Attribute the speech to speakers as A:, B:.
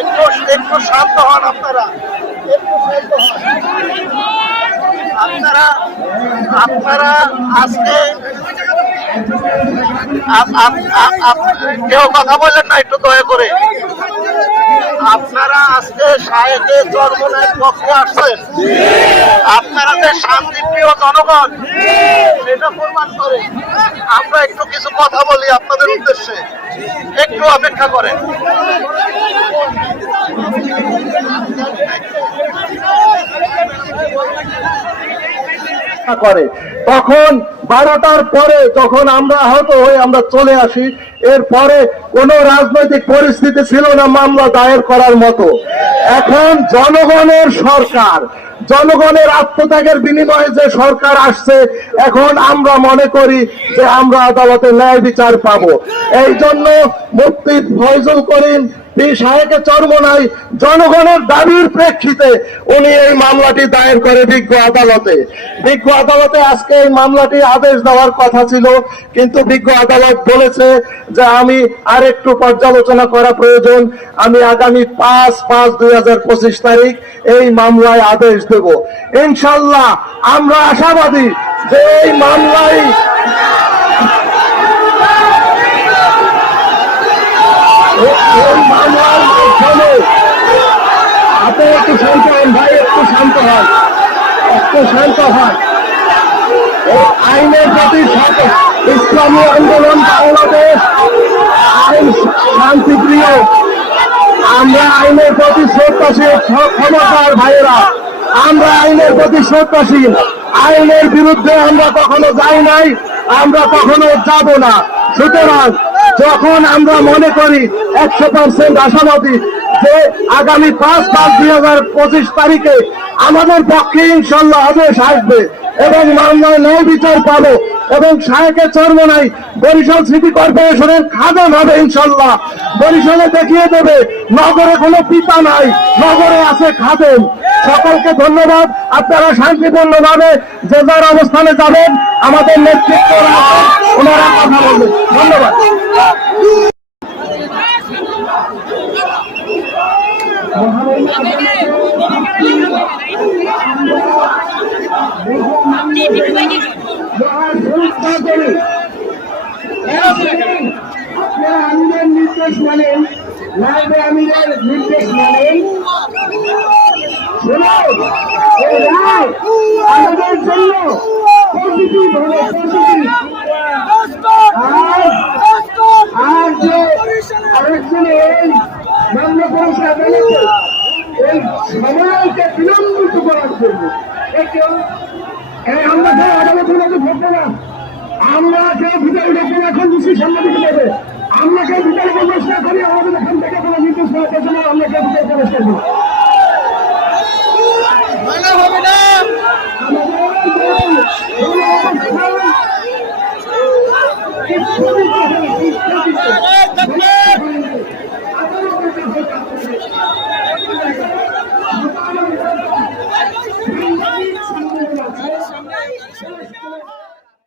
A: একটু একটু শান্ত হন আপনারা। একটু শান্ত হন। আপনারা আপনারা আজকে কেউ কথা বললেন না একটু দয়া করে। আপনারা আজকে সাহেবের জন্মনের পক্ষে আসছেন। আপনারা যে করে। আমরা একটু কিছু কথা বলি আপনাদের উদ্দেশ্যে। একটু অপেক্ষা করেন।
B: করে। তখন বারোটার পরে যখন আমরা আহত হয়ে আমরা চলে আসি, এরপরে কোনো রাজনৈতিক পরিস্থিতি ছিল না মামলা দায়ের করার মতো। এখন জনগণের সরকার জনগণের আত্মত্যাগের বিনিময়ে যে সরকার আসছে, এখন আমরা মনে করি যে আমরা আদালতে ন্যায় বিচার পাবো। এই জন্য মুক্তি ফয়জুল করিম পি সাহেবের চর্মনাই জনগণের দাবির প্রেক্ষিতে উনি এই মামলাটি দায়ের করে বিজ্ঞ আদালতে। বিজ্ঞ আদালতে আজকে এই মামলাটি আদেশ দেওয়ার কথা ছিল, কিন্তু বিজ্ঞ আদালত বলেছে যে আমি আর একটু পর্যালোচনা করা প্রয়োজন। আমি আগামী পাঁচ পাঁচ দুই হাজার পঁচিশ তারিখ এই মামলায় আদেশ দেব। ইনশাল্লাহ আমরা আশাবাদী যে এই মামলায় এই মাধ্যমে আপনি একটু শান্ত হন, ভাই, একটু শান্ত হন। একটু শান্ত হন। এই আইনের প্রতি সত- ইসলামী আন্দোলন বাংলাদেশ, আইন শান্তিপ্রিয়। আমরা আইনের প্রতি শ্রদ্ধাশীল ক্ষমতার ভাইয়েরা। আমরা আইনের প্রতি শ্রদ্ধাশীল। আইনের বিরুদ্ধে আমরা কখনো যাই নাই, আমরা কখনো যাব না। সুতরাং যখন আমরা মনে করি একশো পার্সেন্ট আশাবাদী যে আগামী পাঁচ পাঁচ দুই হাজার পঁচিশ তারিখে আমাদের পক্ষে ইনশাল্লাহ আদেশ আসবে এবং মামলায় ন্যায় বিচার পাবো এবং সাহেবের চর্মনাই বরিশাল সিটি কর্পোরেশনের খাদেম হবে ইনশাল্লাহ। বরিশালে দেখিয়ে দেবে, নগরে কোনো পিতা নাই, নগরে আছে খাদেম। সকলকে ধন্যবাদ। আপনারা শান্তিপূর্ণভাবে যে যার অবস্থানে যাবেন, আমাদের নেতৃত্ব ওনারা কথা বলবেন। ধন্যবাদ। আপনারা আমিরের নির্দেশ মানেন নাইবে আমিরের নির্দেশ মানেন আমাদের জন্য আর যে আরেকজনে নন্দপুরটা বলেছে এই সময়কে বিলম্বিত করার জন্য। এই আমরা সব আদালতের মধ্যে থাকব না আমরা কেউ ভিতরে ঢুকবো এখন দোষী সাংবাদিক দেবে। আমরা কেউ ভিতরে প্রবেশ না করি আমাদের এখান থেকে কোনো নির্দেশ না পেয়েছে না আমরা কেউ ভিতরে প্রবেশ করব আমাদের thank